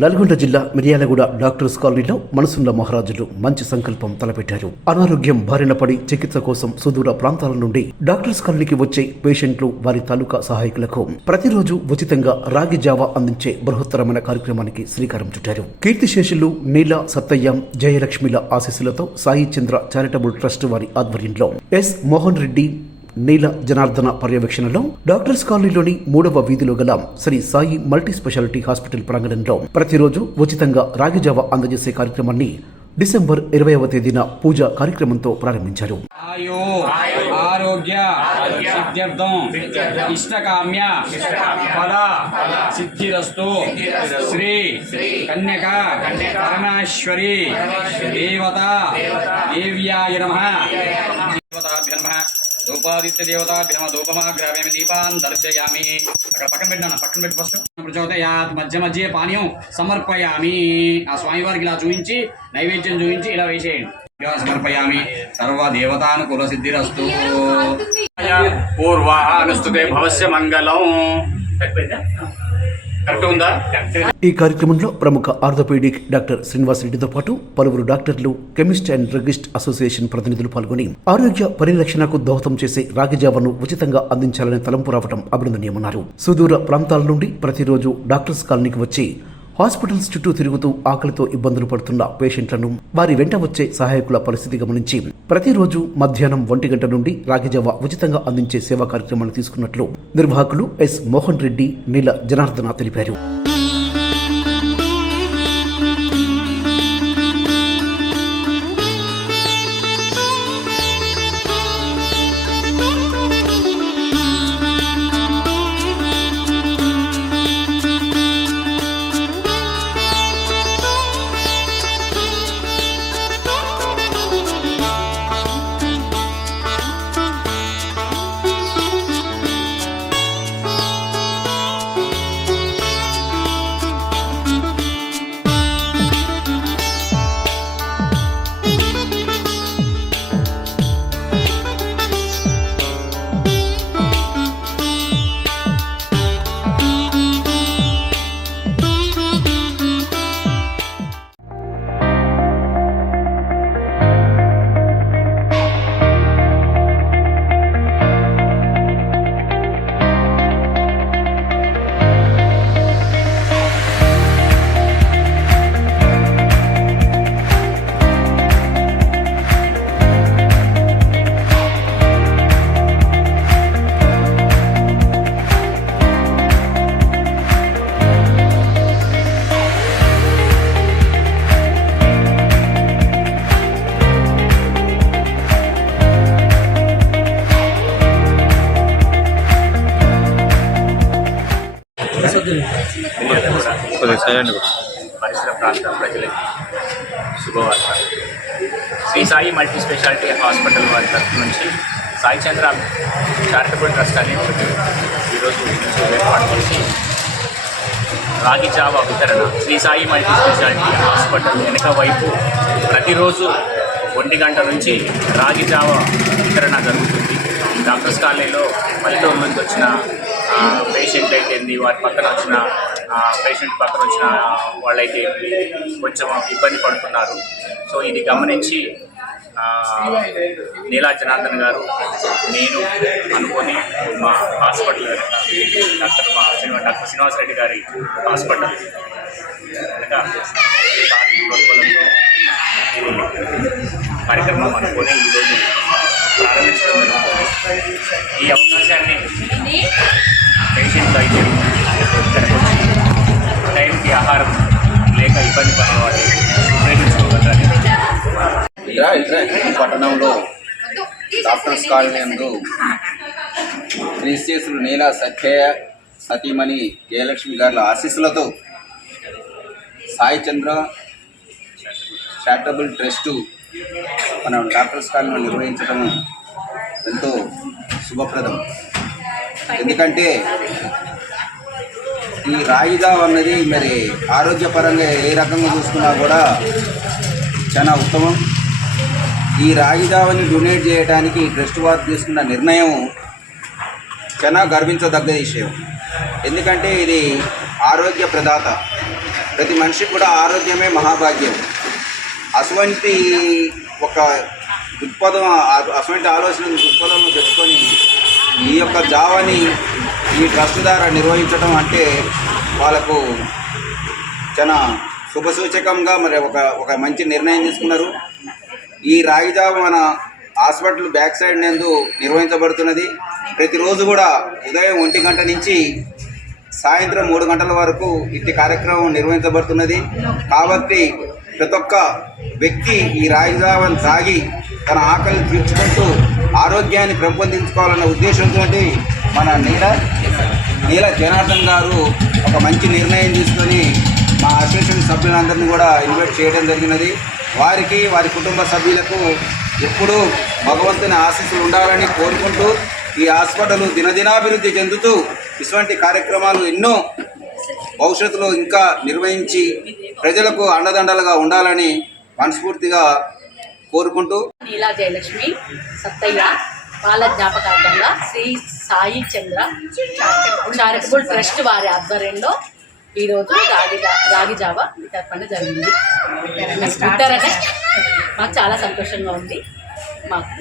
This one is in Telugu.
నల్గొండ జిల్లా మిర్యాలగూడ డాక్టర్స్ కాలనీలో మనసున్న మహారాజులు మంచి సంకల్పం తలపెట్టారు. అనారోగ్యం బారిన పడి చికిత్స కోసం సుదూర ప్రాంతాల నుండి డాక్టర్స్ కాలనీకి వచ్చే పేషెంట్లు వారి తాలూకా సహాయకులకు ప్రతిరోజు ఉచితంగా రాగి జావా అందించే బృహత్తరమైన కార్యక్రమానికి శ్రీకారం చుట్టారు. కీర్తిశేషులు నీల సత్తయ్య జయలక్ష్మిల ఆశీస్సులతో సాయి చంద్ర చారిటబుల్ ట్రస్ట్ వారి ఆధ్వర్యంలో ఎస్ మోహన్ రెడ్డి నీల జనార్దన పర్యవేక్షణలో డాక్టర్స్ కాలనీలోని మూడవ వీధిలో గల Shri Sai multi speciality hospital ప్రాంగణంలో ప్రతిరోజు ఉచితంగా రాగిజావ అందజేసే కార్యక్రమాన్ని డిసెంబర్ ఇరవైవ తేదీన పూజ కార్యక్రమంతో ప్రారంభించారు. ఆయో ఆరోగ్య సిద్ధ్యర్థం ఇష్టకామ్య పద సిద్ధిరస్తు శ్రీ కన్యక పరమేశ్వరి దేవత దేవ్యాయ నమ. ధూపాదిత్య దేవతాభ్య నమ ధూపమాగ్రహమేమి దీపాన్ దర్శయామి. అక్కడ పక్కన పెట్టినా పక్కన పెట్టి ఫస్ట్ ప్రచోదయాత్ మధ్య మధ్య పానీయం సమర్పయామి. ఆ స్వామివారికి ఇలా చూపించి నైవేద్యం చూపించి ఇలా వేసేయండి. సమర్పయామి సర్వ దేవతానుకూల సిద్ధిరస్తు. పూర్వానుస్తుతే భవస్య మంగళం. ఈ కార్యక్రమంలో ప్రముఖ ఆర్థోపెడిక్ డాక్టర్ శ్రీనివాస్ రెడ్డితో పాటు పలువురు డాక్టర్లు కెమిస్ట్ అండ్ డ్రగిస్ట్ అసోసియేషన్ ప్రతినిధులు పాల్గొని ఆరోగ్య పరిరక్షణకు దోహదం చేసే రాగిజావను ఉచితంగా అందించాలనే తలంపు రావడం అభినందనీయమన్నారు. సుదూర ప్రాంతాల నుండి ప్రతిరోజు డాక్టర్స్ కాలనీకి వచ్చి హాస్పిటల్స్ చుట్టూ తిరుగుతూ ఆకలితో ఇబ్బందులు పడుతున్న పేషెంట్లను వారి వెంట వచ్చే సహాయకుల పరిస్థితి గమనించి ప్రతిరోజు మధ్యాహ్నం ఒంటి గంట నుండి రాగిజావ ఉచితంగా అందించే సేవా కార్యక్రమాన్ని తీసుకున్నట్లు నిర్వాహకులు ఎస్ మోహన్ రెడ్డి నీల జనార్దన తెలిపారు. సైలెంట్ పరిసర ప్రాంత ప్రజలకి శుభవార్త Shri Sai multi speciality hospital వారి తరఫు నుంచి సాయి చంద్ర చారిటబుల్ ట్రస్ట్ అనేది ఈరోజు ఏర్పాటు చేసి రాగి జావా వితరణ Shri Sai multi speciality hospital వెనక వైపు ప్రతిరోజు ఒంటి గంట నుంచి రాగి జావా వితరణ జరుగుతుంది. డాక్టర్స్ కాలనీలో పల్లెటూరు నుంచి వచ్చిన పేషెంట్ అయితే ఏంది? వారి పక్కన వచ్చిన పేషెంట్ పక్కన వచ్చిన వాళ్ళైతే కొంచెం ఇబ్బంది పడుతున్నారు. సో ఇది గమనించి నీలా జనార్దన్ గారు నేను అనుకొని మా హాస్పిటల్ డాక్టర్ మా శ్రీనివాస్ డాక్టర్ శ్రీనివాసరెడ్డి గారి హాస్పిటల్ వెనక కార్యక్రమం అనుకొని ఈరోజు ప్రారంభించడం ఈ అవకాశాన్ని పేషెంట్ అయితే ఇక్కడికి వచ్చి టైంకి ఆహారం లేక ఇబ్బంది పడేవాళ్ళు ఉపయోగించుకోగలరని ఇట్రా. ఇట్రా పట్టణంలో డాక్టర్స్ కాలనీ నందు క్రీస్తేసులు నీల సత్యయ సతీమణి జయలక్ష్మి గారి ఆశీస్సులతో సాయిచంద్ర చారిటబుల్ ట్రస్టు మనం డాక్టర్స్ కాలనీ నిర్వహించడం ఎంతో శుభప్రదం. ఎందుకంటే ఈ రాయిదావ్ అన్నది మరి ఆరోగ్యపరంగా ఏ రకంగా చూసుకున్నా కూడా చాలా ఉత్తమం. ఈ రాగిదావని డొనేట్ చేయడానికి ట్రస్ట్ వారు తీసుకున్న నిర్ణయం చాలా గర్వించదగ్గ విషయం. ఎందుకంటే ఇది ఆరోగ్య ప్రదాత. ప్రతి మనిషికి కూడా ఆరోగ్యమే మహాభాగ్యం. అటువంటి ఒక దృక్పథం అటువంటి ఆలోచన దృక్పథం తెచ్చుకొని ఈ యొక్క జావాని ఈ ట్రస్ట్ ద్వారా నిర్వహించడం అంటే వాళ్ళకు చాలా శుభసూచకంగా మరి ఒక ఒక మంచి నిర్ణయం తీసుకున్నారు. ఈ రాగి జావ మన హాస్పిటల్ బ్యాక్ సైడ్ నందు నిర్వహించబడుతున్నది. ప్రతిరోజు కూడా ఉదయం ఒంటి గంట నుంచి సాయంత్రం మూడు గంటల వరకు ఇట్టి కార్యక్రమం నిర్వహించబడుతున్నది. కాబట్టి ప్రతి ఒక్క వ్యక్తి ఈ రాగి తాగి తన ఆకలిని తీర్చుకుంటూ ఆరోగ్యాన్ని పెంపొందించుకోవాలన్న ఉద్దేశంతో మన నీల నీల జనార్దన్ గారు ఒక మంచి నిర్ణయం తీసుకొని మా అసోసియేషన్ సభ్యులందరినీ కూడా ఇన్వైట్ చేయడం జరిగినది. వారికి వారి కుటుంబ సభ్యులకు ఎప్పుడూ భగవంతుని ఆశీస్సులు ఉండాలని కోరుకుంటూ ఈ హాస్పిటల్ దినదినాభివృద్ధి చెందుతూ ఇటువంటి కార్యక్రమాలు ఎన్నో భవిష్యత్తులో ఇంకా నిర్వహించి ప్రజలకు అండదండలుగా ఉండాలని మనస్ఫూర్తిగా కోరుకుంటూ నీలా జయలక్ష్మి సత్తయ్య వాళ్ళ జ్ఞాపకార్థంగా శ్రీ సాయి చంద్ర చారిటబుల్ ట్రస్ట్ వారి ఆధ్వర్యంలో ఈరోజు రాగి జా- రాగి జావ తర్పణ జరిగింది. వితరణ మాకు చాలా సంతోషంగా ఉంది. మాకు